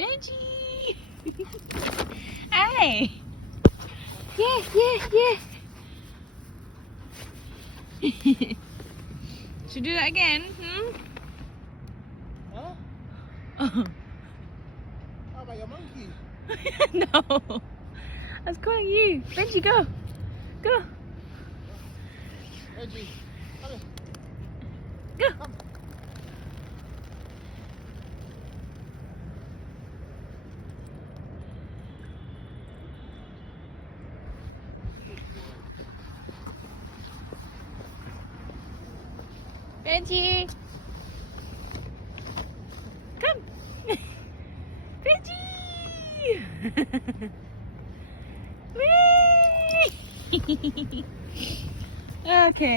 Benji! Hey! Yeah, yeah, yeah! Should we do that again? Huh? Oh. How about your monkey? No! I was calling you. Benji, go! Go! Benji, come here. Go! Come. Benji! Come! Benji! Whee! Okay.